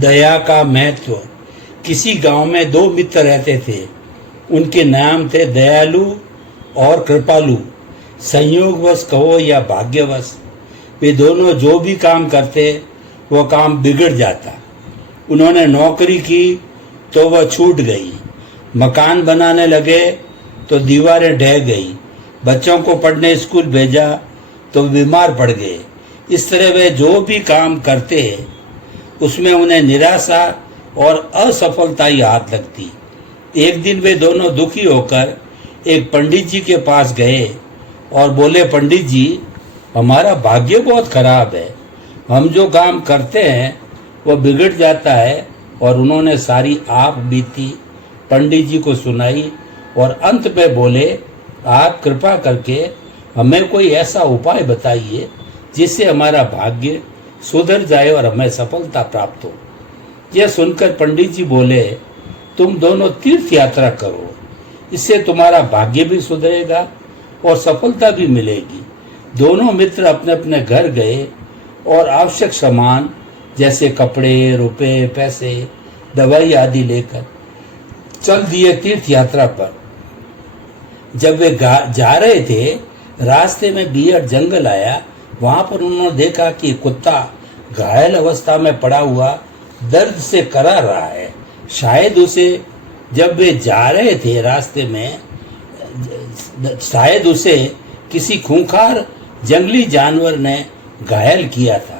दया का महत्व। किसी गांव में दो मित्र रहते थे। उनके नाम थे दयालु और कृपालु। संयोगवश कहो या भाग्यवश, वे दोनों जो भी काम करते वो काम बिगड़ जाता। उन्होंने नौकरी की तो वह छूट गई, मकान बनाने लगे तो दीवारें ढह गई, बच्चों को पढ़ने स्कूल भेजा तो बीमार पड़ गए। इस तरह वे जो भी काम करते उसमें उन्हें निराशा और असफलता ही हाथ लगती। एक दिन वे दोनों दुखी होकर एक पंडित जी के पास गए और बोले, पंडित जी, हमारा भाग्य बहुत खराब है, हम जो काम करते हैं वह बिगड़ जाता है। और उन्होंने सारी आप बीती पंडित जी को सुनाई और अंत में बोले, आप कृपा करके हमें कोई ऐसा उपाय बताइए जिससे हमारा भाग्य सुधर जाए और हमें सफलता प्राप्त हो। यह सुनकर पंडित जी बोले, तुम दोनों तीर्थ यात्रा करो, इससे तुम्हारा भाग्य भी सुधरेगा और सफलता भी मिलेगी। दोनों मित्र अपने अपने घर गए और आवश्यक सामान जैसे कपड़े, रुपए, पैसे, दवाई आदि लेकर चल दिए तीर्थ यात्रा पर। जब वे जा रहे थे, रास्ते में बियड जंगल आया। वहां पर उन्होंने देखा कि कुत्ता घायल अवस्था में पड़ा हुआ दर्द से कराह रहा है। शायद उसे जब वे जा रहे थे रास्ते में, शायद उसे किसी खूंखार जंगली जानवर ने घायल किया था।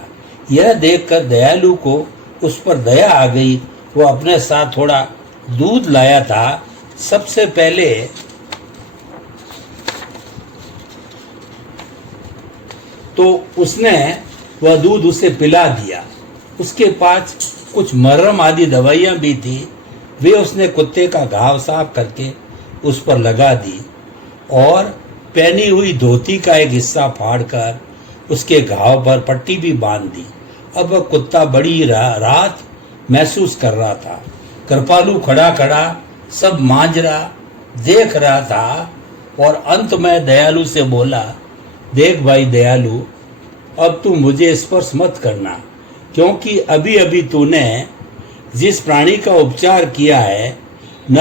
यह देखकर दयालु को उस पर दया आ गई। वो अपने साथ थोड़ा दूध लाया था। सबसे पहले तो उसने वह दूध उसे पिला दिया। उसके पास कुछ मरहम आदि दवाइयां भी थी। वे उसने कुत्ते का घाव साफ करके उस पर लगा दी और पहनी हुई धोती का एक हिस्सा फाड़कर उसके घाव पर पट्टी भी बांध दी। अब वह कुत्ता बड़ी राहत महसूस कर रहा था। कृपालु खड़ा खड़ा सब मांजरा देख रहा था और अंत में दयालु से बोला, देख भाई दयालु, अब तू मुझे स्पर्श मत करना, क्योंकि अभी अभी तूने जिस प्राणी का उपचार किया है न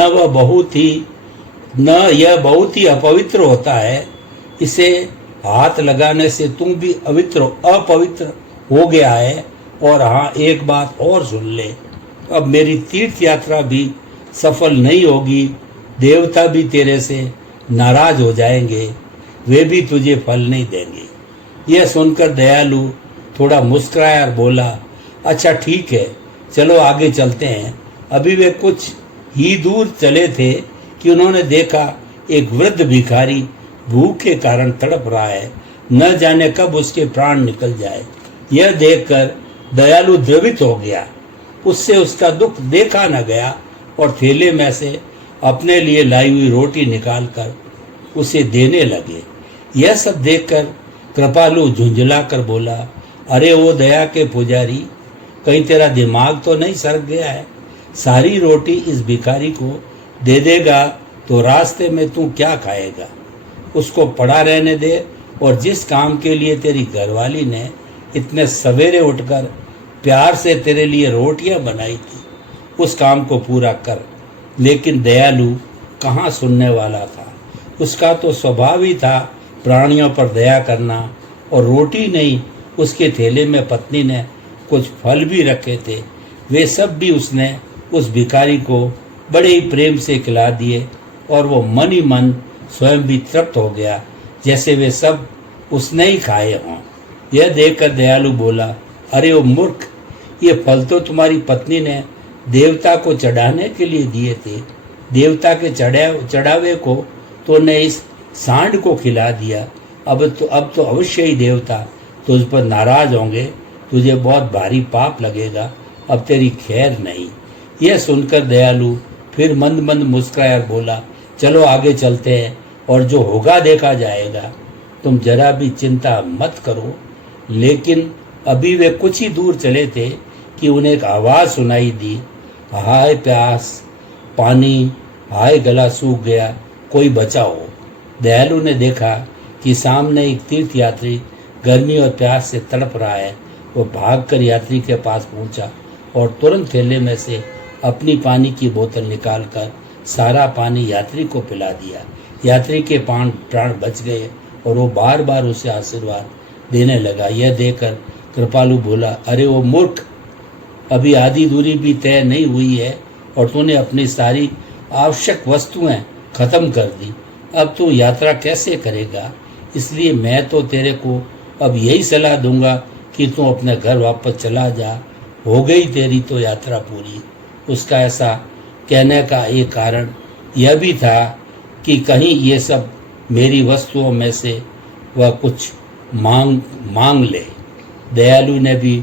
यह बहुत ही अपवित्र होता है। इसे हाथ लगाने से तुम भी अपवित्र हो गया है। और हाँ, एक बात और सुन ले, अब मेरी तीर्थ यात्रा भी सफल नहीं होगी। देवता भी तेरे से नाराज हो जाएंगे, वे भी तुझे फल नहीं देंगे। यह सुनकर दयालु थोड़ा मुस्कुराया और बोला, अच्छा ठीक है, चलो आगे चलते हैं। अभी वे कुछ ही दूर चले थे कि उन्होंने देखा एक वृद्ध भिखारी भूख के कारण तड़प रहा है, न जाने कब उसके प्राण निकल जाए। यह देखकर दयालु द्रवित हो गया। उससे उसका दुख देखा न गया और थैले में से अपने लिए लाई हुई रोटी निकालकर उसे देने लगे। यह सब देखकर कृपालु झुंझला कर बोला, अरे वो दया के पुजारी, कहीं तेरा दिमाग तो नहीं सरक गया है? सारी रोटी इस भिखारी को दे देगा तो रास्ते में तू क्या खाएगा? उसको पड़ा रहने दे और जिस काम के लिए तेरी घरवाली ने इतने सवेरे उठकर प्यार से तेरे लिए रोटियां बनाई थी, उस काम को पूरा कर। लेकिन दयालु कहाँ सुनने वाला था। उसका तो स्वभाव ही था प्राणियों पर दया करना। और रोटी नहीं, उसके थैले में पत्नी ने कुछ फल भी रखे थे, वे सब भी उसने उस भिखारी को बड़े ही प्रेम से खिला दिए और वो मन ही मन स्वयं भी तृप्त हो गया, जैसे वे सब उसने ही खाए हों। यह देखकर दयालु बोला, अरे ओ मूर्ख, ये फल तो तुम्हारी पत्नी ने देवता को चढ़ाने के लिए दिए थे। देवता के चढ़ावे को तूने इस सांड को खिला दिया। अब तो अवश्य ही देवता तुझ पर नाराज होंगे, तुझे बहुत भारी पाप लगेगा, अब तेरी खैर नहीं। यह सुनकर दयालु फिर मंद मंद मुस्कुराया बोला, चलो आगे चलते हैं और जो होगा देखा जाएगा, तुम जरा भी चिंता मत करो। लेकिन अभी वे कुछ ही दूर चले थे कि उन्हें एक आवाज़ सुनाई दी, हाय प्यास, पानी, हाय गला सूख गया, कोई बचाओ। दयालु ने देखा कि सामने एक तीर्थ यात्री गर्मी और प्यास से तड़प रहा है। वो भागकर यात्री के पास पहुंचा और तुरंत थैले में से अपनी पानी की बोतल निकालकर सारा पानी यात्री को पिला दिया। यात्री के प्राण बच गए और वो बार बार उसे आशीर्वाद देने लगा। यह देखकर कृपालु बोला, अरे वो मूर्ख, अभी आधी दूरी भी तय नहीं हुई है और तूने अपनी सारी आवश्यक वस्तुएं खत्म कर दी। अब तू यात्रा कैसे करेगा? इसलिए मैं तो तेरे को अब यही सलाह दूंगा कि तू अपने घर वापस चला जा। हो गई तेरी तो यात्रा पूरी। उसका ऐसा कहने का एक कारण यह भी था कि कहीं ये सब मेरी वस्तुओं में से वह कुछ मांग ले। दयालु ने भी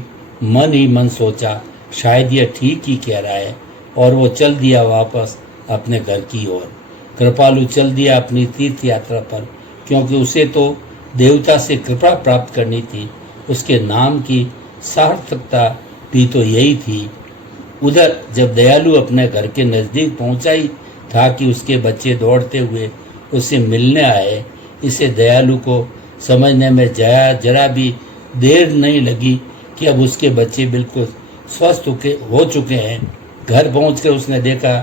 मन ही मन सोचा, शायद यह ठीक ही कह रहा है, और वो चल दिया वापस अपने घर की ओर। कृपालु चल दिया अपनी तीर्थ यात्रा पर, क्योंकि उसे तो देवता से कृपा प्राप्त करनी थी। उसके नाम की सार्थकता भी तो यही थी। उधर जब दयालु अपने घर के नज़दीक पहुंचा ही था कि उसके बच्चे दौड़ते हुए उससे मिलने आए। इसे दयालु को समझने में जरा भी देर नहीं लगी कि अब उसके बच्चे बिल्कुल स्वस्थ हो चुके हैं। घर पहुंचकर उसने देखा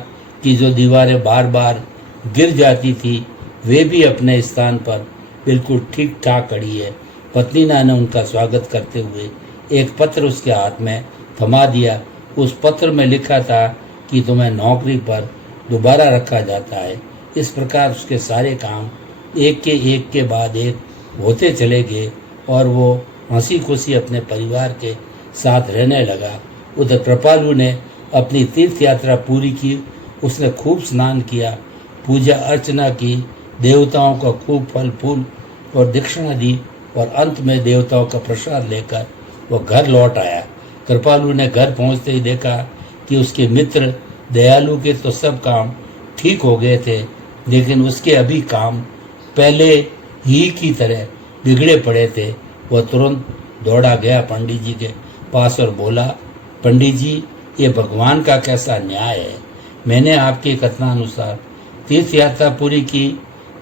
कि जो दीवारें बार बार गिर जाती थी वे भी अपने स्थान पर बिल्कुल ठीक ठाक खड़ी है। पत्नी ने उनका स्वागत करते हुए एक पत्र उसके हाथ में थमा दिया। उस पत्र में लिखा था कि तुम्हें नौकरी पर दोबारा रखा जाता है। इस प्रकार उसके सारे काम एक के बाद एक होते चले गए और वो हंसी खुशी अपने परिवार के साथ रहने लगा। उधर कृपालु ने अपनी तीर्थ यात्रा पूरी की। उसने खूब स्नान किया, पूजा अर्चना की, देवताओं को खूब फल फूल और दक्षिणा दी और अंत में देवताओं का प्रसाद लेकर वो घर लौट आया। कृपालु ने घर पहुंचते ही देखा कि उसके मित्र दयालु के तो सब काम ठीक हो गए थे, लेकिन उसके अभी काम पहले ही की तरह बिगड़े पड़े थे। वह तुरंत दौड़ा गया पंडित जी के पास और बोला, पंडित जी, ये भगवान का कैसा न्याय है। मैंने आपके कथनानुसार तीर्थ यात्रा पूरी की,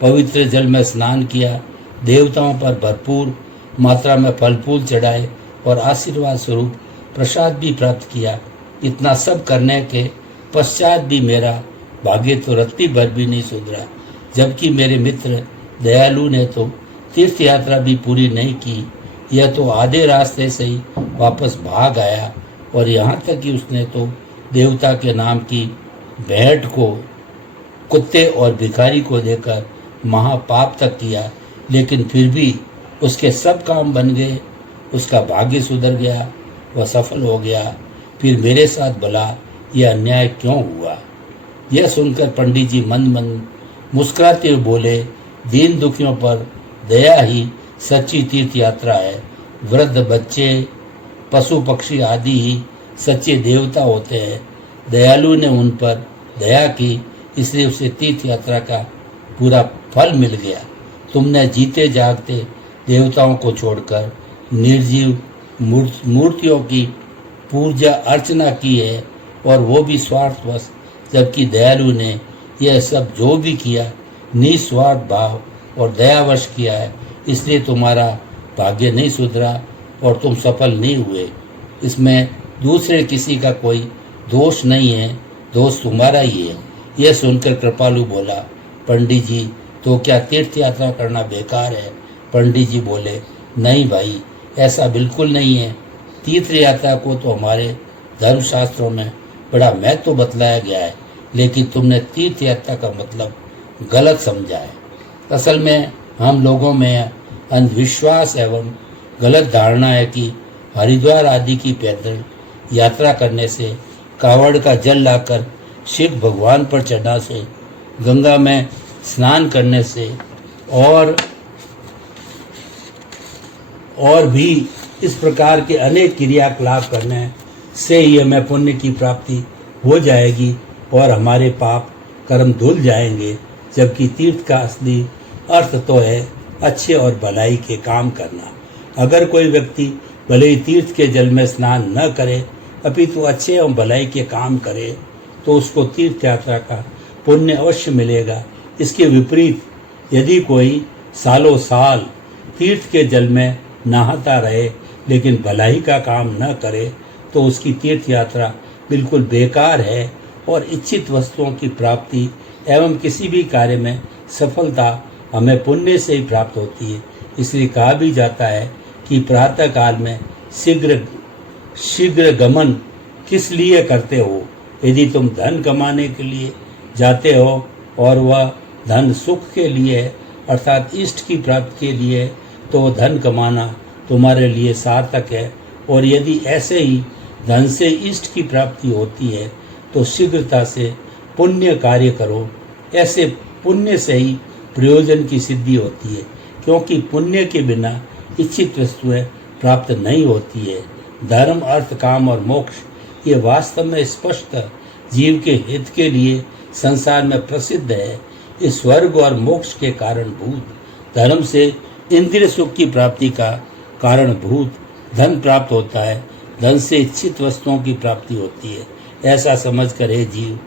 पवित्र जल में स्नान किया, देवताओं पर भरपूर मात्रा में फल फूल चढ़ाए और आशीर्वाद स्वरूप प्रसाद भी प्राप्त किया। इतना सब करने के पश्चात भी मेरा भाग्य तो रत्ती भर भी नहीं सुधरा, जबकि मेरे मित्र दयालु ने तो तीर्थ यात्रा भी पूरी नहीं की। यह तो आधे रास्ते से ही वापस भाग आया और यहाँ तक कि उसने तो देवता के नाम की भेंट को कुत्ते और भिखारी को देकर महापाप तक किया, लेकिन फिर भी उसके सब काम बन गए। उसका भाग्य सुधर गया, वह सफल हो गया। फिर मेरे साथ भला यह अन्याय क्यों हुआ? यह सुनकर पंडित जी मंद मंद मुस्कुराते हुए बोले, दीन दुखियों पर दया ही सच्ची तीर्थ यात्रा है। वृद्ध, बच्चे, पशु पक्षी आदि ही सच्चे देवता होते हैं। दयालु ने उन पर दया की, इसलिए उसे तीर्थ यात्रा का पूरा फल मिल गया। तुमने जीते जागते देवताओं को छोड़कर निर्जीव मूर्तियों की पूजा अर्चना की है, और वो भी स्वार्थवश, जबकि दयालु ने यह सब जो भी किया निस्वार्थ भाव और दयावश किया है। इसलिए तुम्हारा भाग्य नहीं सुधरा और तुम सफल नहीं हुए। इसमें दूसरे किसी का कोई दोष नहीं है, दोष तुम्हारा ही है। यह सुनकर कृपालु बोला, पंडित जी, तो क्या तीर्थ यात्रा करना बेकार है? पंडित जी बोले, नहीं भाई, ऐसा बिल्कुल नहीं है। तीर्थ यात्रा को तो हमारे धर्मशास्त्रों में बड़ा महत्व बतलाया गया है, लेकिन तुमने तीर्थ यात्रा का मतलब गलत समझा है। असल में हम लोगों में अंधविश्वास एवं गलत धारणा है कि हरिद्वार आदि की पैदल यात्रा करने से, कावड़ का जल लाकर शिव भगवान पर चढ़ने से, गंगा में स्नान करने से और भी इस प्रकार के अनेक क्रियाकलाप करने से ही हमें पुण्य की प्राप्ति हो जाएगी और हमारे पाप कर्म धुल जाएंगे। जबकि तीर्थ का असली अर्थ तो है अच्छे और भलाई के काम करना। अगर कोई व्यक्ति भले ही तीर्थ के जल में स्नान न करे, अपितु अच्छे एवं भलाई के काम करे, तो उसको तीर्थ यात्रा का पुण्य अवश्य मिलेगा। इसके विपरीत यदि कोई सालों साल तीर्थ के जल में नहाता रहे लेकिन भलाई का काम न करे, तो उसकी तीर्थ यात्रा बिल्कुल बेकार है और इच्छित वस्तुओं की प्राप्ति एवं किसी भी कार्य में सफलता हमें पुण्य से ही प्राप्त होती है। इसलिए कहा भी जाता है कि प्रातः काल में शीघ्र गमन किस लिए करते हो? यदि तुम धन कमाने के लिए जाते हो और वह धन सुख के लिए है अर्थात इष्ट की प्राप्ति के लिए, तो धन कमाना तुम्हारे लिए सार्थक है। और यदि ऐसे ही धन से इष्ट की प्राप्ति होती है तो शीघ्रता से पुण्य कार्य करो। ऐसे पुण्य से ही प्रयोजन की सिद्धि होती है, क्योंकि पुण्य के बिना इच्छित वस्तुएं प्राप्त नहीं होती है। धर्म, अर्थ, काम और मोक्ष ये वास्तव में स्पष्ट जीव के हित के लिए संसार में प्रसिद्ध है। इस स्वर्ग और मोक्ष के कारणभूत धर्म से इंद्रिय सुख की प्राप्ति का कारणभूत धन प्राप्त होता है। धन से इच्छित वस्तुओं की प्राप्ति होती है। ऐसा समझ कर हे जीव,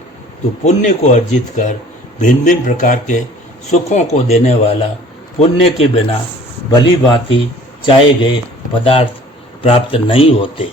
तू पुण्य को अर्जित कर। भिन्न भिन्न प्रकार के सुखों को देने वाला पुण्य के बिना भली भांति चाहे गए पदार्थ प्राप्त नहीं होते।